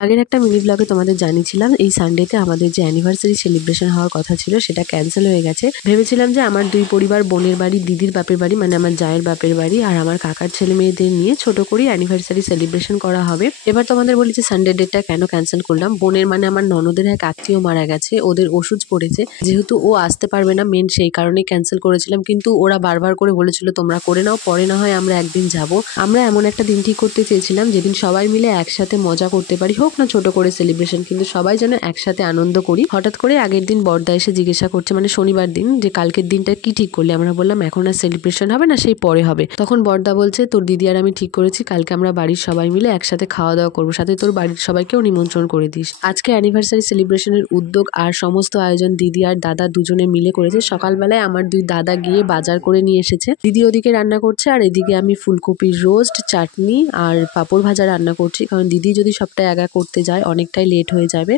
আগের একটা মিনি ব্লগে তোমাদের জানিয়েছিলাম এই সানডেতে আমাদের যে অ্যানিভার্সারি সেলিব্রেশন হওয়ার কথা ছিল সেটা ক্যান্সেল হয়ে গেছে। ভেবেছিলাম যে আমার দুই পরিবার, বোনের বাড়ি, দিদির বাপের বাড়ি মানে আমার জায়ের বাপের বাড়ি আর আমার কাকার ছেলে মেয়েদের নিয়ে ছোট করে অ্যানিভার্সারি সেলিব্রেশন করা হবে। এবার তোমাদের বলি যে সানডে ডেটটা কেন ক্যান্সেল করলাম। বোনের মানে আমার ননদের এক আত্মীয় মারা গেছে, ওদের ওষুধ পড়েছে, যেহেতু ও আসতে পারবে না মেন সেই কারণেই ক্যান্সেল করেছিলাম। কিন্তু ওরা বারবার করে বলেছিল তোমরা করে নাও, পরে না হয় আমরা একদিন যাব। আমরা এমন একটা দিন ঠিক করতে চেয়েছিলাম যেদিন সবাই মিলে একসাথে মজা করতে পারি, হোক না ছোট করে সেলিব্রেশন, কিন্তু সবাই যেন একসাথে আনন্দ করি। হঠাৎ করে আগের দিন বড়দা এসে জিজ্ঞাসা করছে, মানে শনিবার দিন, যে কালকের দিনটা কি ঠিক করলে। আমরা বললাম এখন আর সেলিব্রেশন হবে না, সেই পরে হবে। তখন বড়দা বলছে তোর দিদি আর আমি ঠিক করেছি কালকে আমরা বাড়ির সবাই মিলে একসাথে খাওয়া দাওয়া করবো, সাথে তোর বাড়ির সবাইকেও নিমন্ত্রণ করে দিস। আজকে অ্যানিভার্সারি সেলিব্রেশনের উদ্যোগ আর সমস্ত আয়োজন দিদি আর দাদা দুজনে মিলে করেছে। সকালবেলায় আমার দুই দাদা গিয়ে বাজার করে নিয়ে এসেছে, দিদি ওদিকে রান্না করছে আর এদিকে আমি ফুলকপির রোস্ট, চাটনি আর পাঁপড় ভাজা রান্না করছি, কারণ দিদি যদি সবটা একা করতে যায় অনেকটাই লেট হয়ে যাবে।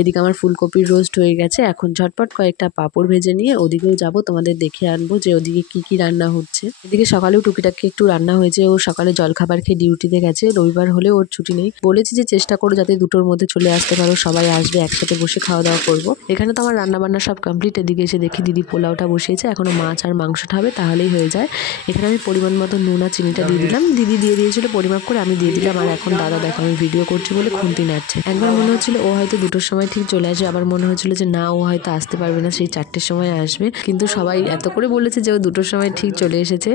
এদিকে আমার ফুলকপির রোস্ট হয়ে গেছে, এখন ঝটপট কয়েকটা পাঁপড় ভেজে নিয়ে ওদিকেও যাব, তোমাদের দেখে আনবো যে ওদিকে কি কি রান্না হচ্ছে। এদিকে সকালেও টুকিটাকি একটু রান্না হয়েছে, ও সকালে জলখাবার খেয়ে ডিউটিতে গেছে, রবিবার হলে ওর ছুটি নেই। বলেছি যে চেষ্টা করো যাতে 2টোর মধ্যে চলে আসতে পারো, সবাই আসবে, একসাথে বসে খাওয়া দাওয়া করবো। এখানে তো আমার রান্না বান্না সব কমপ্লিট। এদিকে এসে দেখি দিদি পোলাওটা বসিয়েছে, এখনো মাছ আর মাংসটা হবে, তাহলেই হয়ে যায়। এখানে আমি পরিমাণ মতো নুন আর চিনিটা দিয়ে দিলাম, দিদি দিয়ে দিয়েছিল পরিমাপ করে, আমি দিয়ে দিলাম। আর এখন দাদা দেখো আমি ভিডিও করছি বলে খুন্তি নাড়ছে। একবার মনে হচ্ছিল ও হয়তো 2টোর সময় ঠিক চলে আসবে, আবার মনে হচ্ছিল যে না ও হয়তো আসতে পারবে না, সেই 4টের সময় আসবে, কিন্তু সবাই এত করে বলেছে যে ও 2টোর সময় ঠিক চলে এসেছে।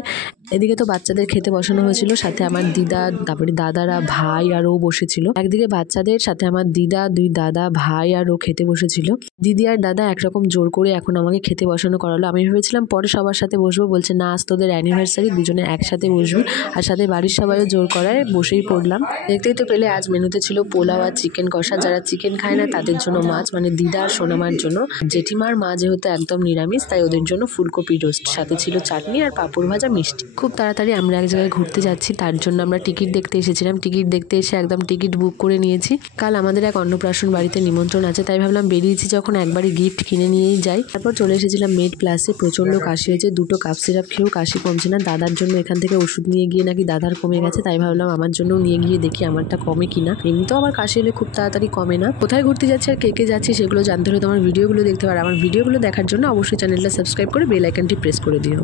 এদিকে তো বাচ্চাদের খেতে বসানো হয়েছিল, সাথে আমার দিদা, তারপরে দাদারা, ভাই আর ও বসেছিল। একদিকে বাচ্চাদের, সাথে আমার দিদা, দুই দাদা, ভাই আর ও খেতে বসেছিল। দিদি আর দাদা একরকম জোর করে এখন আমাকে খেতে বসানো করালো। আমি ভেবেছিলাম পরে সবার সাথে বসবো, বলছে না আজ তোদের অ্যানিভার্সারি, দুজনে একসাথে বসবি। আর সাথে বাড়ির সবাইও জোর করায় বসেই পড়লাম। দেখতেই তো পেলে আজ মেনুতে ছিল পোলাও আর চিকেন কষা। যারা চিকেন খায় না তাদের জন্য মাছ, মানে দিদা আর সোনামার জন্য। জেঠিমার মা যেহেতু একদম নিরামিষ, তাই ওদের জন্য ফুলকপি রোস্ট, সাথে ছিল চাটনি আর পাঁপড় ভাজা, মিষ্টি। খুব তাড়াতাড়ি আমরা এক জায়গায় ঘুরতে যাচ্ছি, তার জন্য আমরা টিকিট দেখতে এসেছিলাম। টিকিট দেখতে এসে একদম টিকিট বুক করে নিয়েছি। কাল আমাদের এক অন্নপ্রাশন বাড়িতে নিমন্ত্রণ আছে, তাই ভাবলাম বেরিয়েছি যখন একবারে গিফট কিনে নিয়েই যাই। তারপর চলে এসেছিলাম মেড প্লাসে। প্রচন্ড কাশি হয়েছে, 2টো কাপ সিরাপ খেয়েও কাশি কমছে না। দাদার জন্য এখান থেকে ওষুধ নিয়ে গিয়ে নাকি দাদার কমে গেছে, তাই ভাবলাম আমার জন্য নিয়ে গিয়ে দেখি আমারটা কমে কিনা। এমনিতেও আমার কাশি হলে খুব তাড়াতাড়ি কমে না। কোথায় ঘুরতে যাচ্ছি আর কে কে যাচ্ছি সেগুলো জানতে হলে তোমার ভিডিওগুলো দেখতে পারো। আমার ভিডিওগুলো দেখার জন্য অবশ্যই চ্যানেলটা সাবস্ক্রাইব করে বেল আইকনটি প্রেস করে দিও।